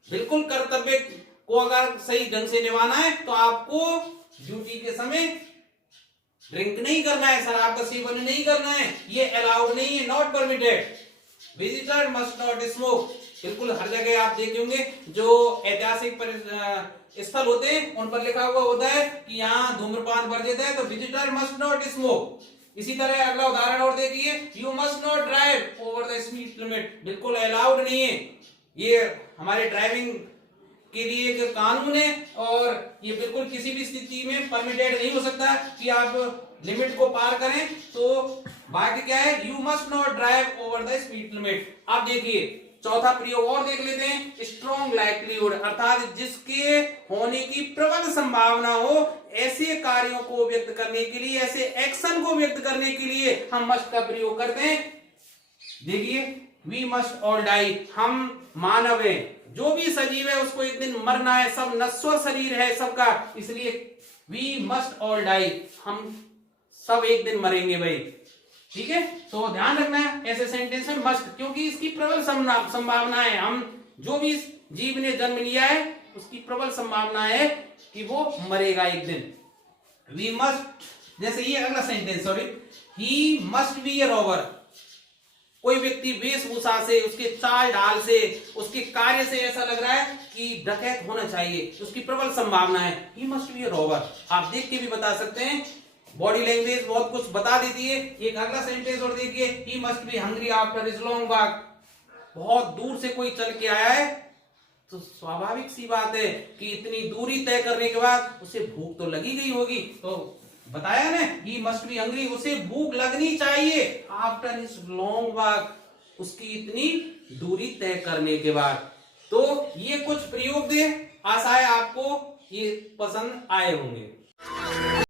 बिल्कुल कर्तव्य को अगर सही ढंग से निभाना है तो आपको ड्यूटी के समय ड्रिंक नहीं करना है, शराब का सेवन नहीं करना है, ये अलाउड नहीं है, not permitted. Visitor must not smoke. बिल्कुल हर जगह आप देखे होंगे जो ऐतिहासिक स्थल होते हैं उन पर लिखा हुआ होता है कि यहाँ धूम्रपान वर्जित है, तो विजिटर मस्ट नॉट स्मोक। इसी तरह अगला उदाहरण और देखिए, you must not drive over the speed limit. बिल्कुल अलाउड नहीं है, ये हमारे ड्राइविंग के लिए एक कानून है और ये बिल्कुल किसी भी स्थिति में परमिटेड नहीं हो सकता कि आप लिमिट को पार करें। तो बाकी क्या है, you must not drive over the speed limit. अब देखिए चौथा प्रयोग और देख लेते हैं, स्ट्रॉन्ग लाइक्लीहुड, अर्थात जिसके होने की प्रबल संभावना हो, ऐसे कार्यों को व्यक्त करने के लिए, ऐसे एक्शन को व्यक्त करने के लिए हम मस्ट का प्रयोग करते हैं। देखिए, वी मस्ट ऑल डाई, हम मानव हैं, जो भी सजीव है उसको एक दिन मरना है, सब नश्वर शरीर है सबका, इसलिए वी मस्ट ऑल डाई, हम सब एक दिन मरेंगे भाई। ठीक है, तो ध्यान रखना है ऐसे सेंटेंस में मस्ट, क्योंकि इसकी प्रबल संभावना है, हम जो भी जीव ने जन्म लिया है उसकी प्रबल संभावना है कि वो मरेगा एक दिन। वी मस्ट, जैसे ये अगला sentence, sorry, he must be A robber. कोई व्यक्ति वेशभूषा से, उसके चाल ढाल से, उसके कार्य से ऐसा लग रहा है कि डकैत होना चाहिए, उसकी प्रबल संभावना है, he must be A robber. आप देख के भी बता सकते हैं, बॉडी लैंग्वेज बहुत कुछ बता देती है। एक अगला सेंटेंस और देखिए, he must be hungry after his long walk. बहुत दूर से कोई चल के आया है तो स्वाभाविक सी बात है कि इतनी दूरी तय करने के बाद उसे भूख तो लगी गई होगी, तो बताया ना, ही मस्ट बी हंग्री, उसे भूख लगनी चाहिए आफ्टर हिज लॉन्ग वॉक, उसकी इतनी दूरी तय करने के बाद। तो ये कुछ प्रयोग थे, आशा है आपको ये पसंद आए होंगे।